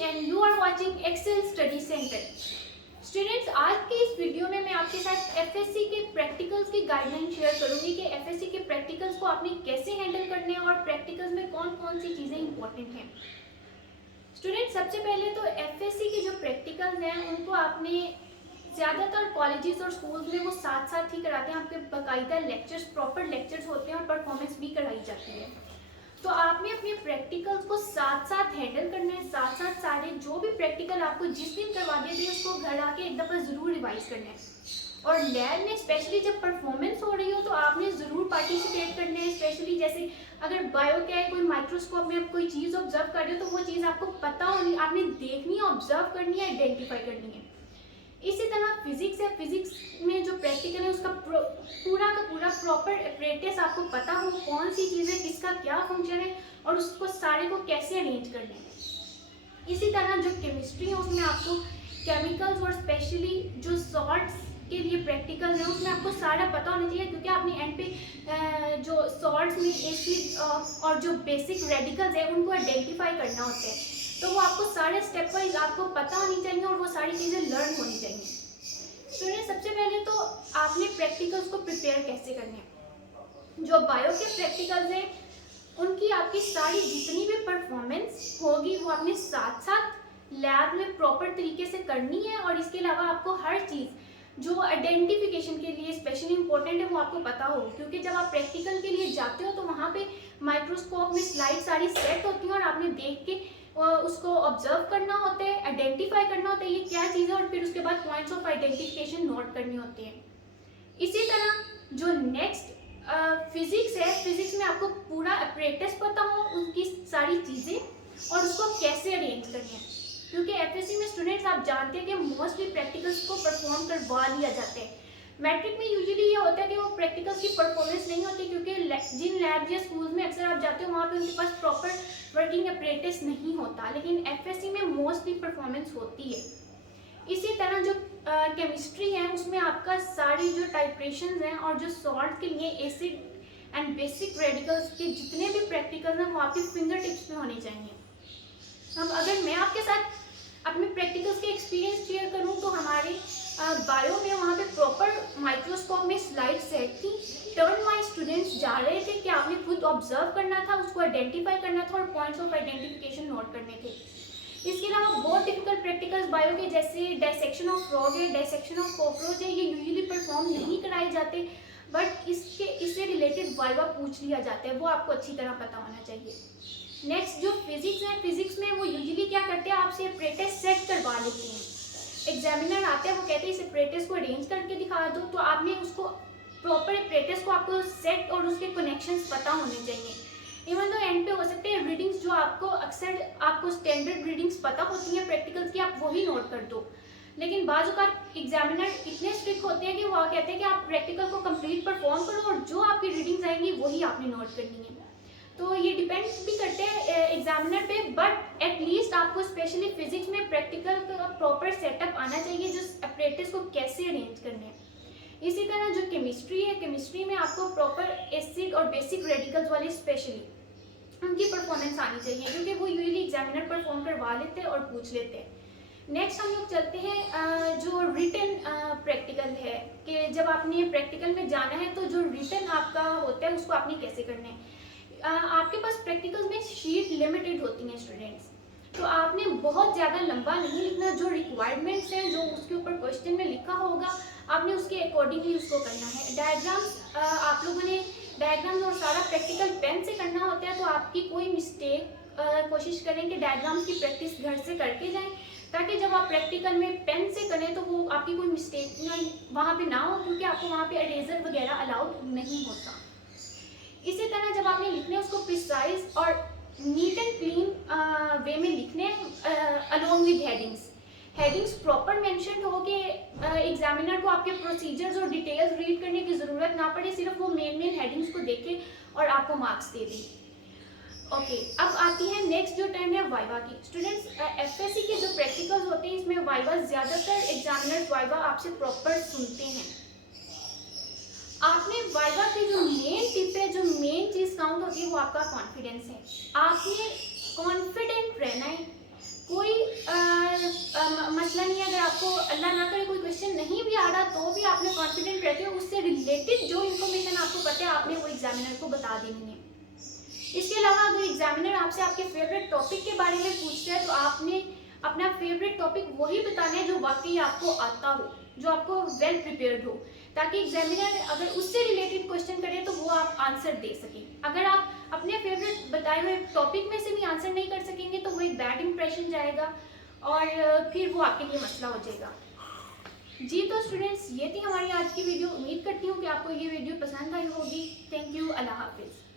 and you are watching Excel Study Center. Students, आज के इस वीडियो में मैं आपके साथ एफएससी के प्रैक्टिकल्स की गाइडलाइन शेयर करूंगी कि एफएससी के प्रैक्टिकल्स को आपने कैसे हैंडल करने हैं और प्रैक्टिकल्स में कौन कौन सी चीज़ें इंपॉर्टेंट हैं। स्टूडेंट्स, सबसे पहले तो एफएससी के जो प्रैक्टिकल्स हैं उनको आपने ज़्यादातर कॉलेजेस और स्कूल्स में वो साथ साथ ही कराते हैं। आपके बाकायदा लेक्चर्स, प्रॉपर लेक्चर्स होते हैं और परफॉर्मेंस भी कराई जाती है। तो आपने अपने प्रैक्टिकल्स को साथ साथ हैंडल करना है, साथ साथ सारे जो भी प्रैक्टिकल आपको जिस दिन करवा दिए थे उसको घर आके एक दफ़ा ज़रूर रिवाइज करना है। और लैब में स्पेशली जब परफॉर्मेंस हो रही हो तो आपने ज़रूर पार्टिसिपेट करना है। स्पेशली जैसे अगर बायो क्या है, कोई माइक्रोस्कोप में आप कोई चीज़ ऑब्जर्व कर रहे हो तो वो चीज़ आपको पता होनी, आपने देखनी है, ऑब्जर्व करनी है, आइडेंटिफाई करनी है। इसी तरह फिजिक्स है, फिजिक्स में जो प्रैक्टिकल है उसका पूरा का पूरा प्रॉपर एपरेटस आपको पता हो, कौन सी चीज़ है, किसका क्या फंक्शन है और उसको सारे को कैसे अरेंज करना है। इसी तरह जो केमिस्ट्री है उसमें आपको केमिकल्स और स्पेशली जो सॉल्ट्स के लिए प्रैक्टिकल है उसमें आपको सारा पता होना चाहिए, क्योंकि आपने एंड पे जो सॉल्ट्स में एसिड और जो बेसिक रेडिकल्स है उनको आइडेंटिफाई करना होता है। तो वो आपको सारे स्टेप वाइज आपको पता होनी चाहिए और वो सारी चीज़ें लर्न होनी चाहिए। स्टूडेंट, सबसे पहले तो आपने प्रैक्टिकल्स को प्रिपेयर कैसे करने हैं। जो बायो के प्रैक्टिकल्स हैं उनकी आपकी सारी जितनी भी परफॉर्मेंस होगी वो आपने साथ साथ लैब में प्रॉपर तरीके से करनी है। और इसके अलावा आपको हर चीज़ जो आइडेंटिफिकेशन के लिए स्पेशली इंपॉर्टेंट है वो आपको पता हो, क्योंकि जब आप प्रैक्टिकल के लिए जाते हो तो वहाँ पे माइक्रोस्कोप में स्लाइड सारी सेट होती हैं और आपने देख के उसको ऑब्जर्व करना होता है, आइडेंटिफाई करना होता है ये क्या चीज़ है, और फिर उसके बाद पॉइंट्स ऑफ आइडेंटिफिकेशन नोट करने होते हैं। इसी तरह जो नेक्स्ट फिजिक्स है, फिजिक्स में आपको पूरा अपरेटस पता हो, उनकी सारी चीज़ें और उसको कैसे अरेंज करनी है, क्योंकि एफएससी में स्टूडेंट्स आप जानते हैं कि मोस्टली प्रैक्टिकल्स को परफॉर्म करवा लिया जाता है। मैट्रिक में यूजुअली ये होता है कि वो प्रैक्टिकल्स की परफॉर्मेंस नहीं होती, क्योंकि जिन लैब या स्कूल्स में अक्सर आप जाते हो वहाँ पे उनके पास प्रॉपर वर्किंग अपरेटस नहीं होता, लेकिन एफएससी में मोस्टली परफॉर्मेंस होती है। इसी तरह जो केमिस्ट्री है उसमें आपका सारी जो टाइट्रेशंस हैं और जो सॉल्ट के लिए एसिड एंड बेसिक रेडिकल्स के जितने भी प्रैक्टिकल्स हैं वो आपके फिंगर टिप्स में होने चाहिए। अब अगर मैं आपके साथ अपने प्रैक्टिकल्स के एक्सपीरियंस शेयर करूं तो हमारे बायो में वहाँ पे प्रॉपर माइक्रोस्कोप में स्लाइड सेट थी, टर्न वाइज स्टूडेंट्स जा रहे थे कि आपने खुद ऑब्जर्व करना था, उसको आइडेंटिफाई करना था और पॉइंट्स ऑफ आइडेंटिफिकेशन नोट करने थे। इसके अलावा बहुत डिफिकल्ट प्रैक्टिकल्स बायो के जैसे डायसेक्शन ऑफ फ्रॉग है, डायसेक्शन ऑफ कॉकरोच है, ये यूजुअली परफॉर्म नहीं कराए जाते, बट इससे रिलेटेड वाइवा पूछ लिया जाता है, वो आपको अच्छी तरह पता होना चाहिए। नेक्स्ट जो फिजिक्स है, फिजिक्स में वो यूजुअली क्या करते हैं, आपसे अपरेटस सेट करवा लेते हैं। एग्जामिनर आते हैं, वो कहते हैं इस अपरेटस को अरेंज करके दिखा दो, तो आपने उसको प्रॉपर अपरेटस को आपको सेट और उसके कनेक्शंस पता होने चाहिए। इवन तो एंड पे हो सकते हैं रीडिंग्स जो आपको अक्सर आपको स्टैंडर्ड रीडिंग्स पता होती हैं प्रैक्टिकल्स की, आप वही नोट कर दो, लेकिन बाज़ औक़ात एग्जामिनर इतने स्ट्रिक्ट होते हैं कि वो कहते हैं कि आप प्रैक्टिकल को कंप्लीट परफॉर्म करो और जो आपकी रीडिंग्स आएंगी वही आपने नोट करनी है। तो ये डिपेंड भी करते हैं एग्जामिनर पे, बट एटलीस्ट आपको स्पेशली फिजिक्स में प्रैक्टिकल का प्रॉपर सेटअप आना चाहिए जो अपरेटस को कैसे अरेंज करने हैं। इसी तरह जो केमिस्ट्री है, केमिस्ट्री में आपको प्रॉपर एसिड और बेसिक रेडिकल्स वाले स्पेशली उनकी परफॉर्मेंस आनी चाहिए, क्योंकि वो यूजुअली एग्जामिनर परफॉर्म करवा लेते हैं और पूछ लेते हैं। नेक्स्ट हम लोग चलते हैं जो रिटन प्रैक्टिकल है, कि जब आपने प्रैक्टिकल में जाना है तो जो रिटन आपका होता है उसको आपने कैसे करना है। आपके पास प्रैक्टिकल्स में शीट लिमिटेड होती हैं स्टूडेंट्स, तो आपने बहुत ज़्यादा लंबा नहीं लिखना, जो रिक्वायरमेंट्स हैं जो उसके ऊपर क्वेश्चन में लिखा होगा आपने उसके अकॉर्डिंगली उसको करना है। डायग्राम्स आप लोगों ने डायग्राम्स और सारा प्रैक्टिकल पेन से करना होता है, तो आपकी कोई मिस्टेक कोशिश करें कि डायग्राम्स की प्रैक्टिस घर से करके जाएं, ताकि जब आप प्रैक्टिकल में पेन से करें तो वो आपकी कोई मिस्टेक वहाँ पे ना हो, क्योंकि आपको वहाँ पे इरेजर वगैरह अलाउड नहीं होता। इसी तरह जब आपने लिखने उसको प्रिसाइज और नीट एंड क्लीन वे में लिखने along with headings proper mention हो कि एग्जामिनर को आपके प्रोसीजर्स और डिटेल्स रीड करने की ज़रूरत ना पड़े, सिर्फ वो मेन हेडिंग्स को देखे और आपको मार्क्स दे दें। ओके, अब आती है नेक्स्ट जो टर्न है वाइवा की। स्टूडेंट्स, एफएससी के जो प्रैक्टिकल्स होते हैं इसमें वाइवा ज़्यादातर एग्जामिनर्स वाइवा आपसे प्रॉपर सुनते हैं। आपने वाइवा की जो मेन टिप है, जो मेन चीज़ काउंट होती है वो आपका कॉन्फिडेंस है। आपने कॉन्फिडेंट रहना है, कोई मसला नहीं है। अगर आपको अल्लाह ना करे कोई क्वेश्चन नहीं भी आ रहा तो भी आपने कॉन्फिडेंट रहते हो, उससे रिलेटेड जो इन्फॉर्मेशन आपको पता है आपने वो एग्जामिनर को बता देनी है। इसके अलावा अगर एग्जामिनर आपसे आपके फेवरेट टॉपिक के बारे में पूछता है तो आपने अपना फेवरेट टॉपिक वही बताना है जो वाकई आपको आता हो, जो आपको वेल प्रिपेयर्ड हो, ताकि एग्जामिनर अगर उससे रिलेटेड क्वेश्चन करे तो वो आप आंसर दे सकें। अगर आप अपने फेवरेट बताए हुए टॉपिक में से भी आंसर नहीं कर सकेंगे तो वो एक बैड इंप्रेशन जाएगा और फिर वो आपके लिए मसला हो जाएगा। जी तो स्टूडेंट्स, ये थी हमारी आज की वीडियो। उम्मीद करती हूँ कि आपको ये वीडियो पसंद आई होगी। Thank you. अल्लाह हाफिज़।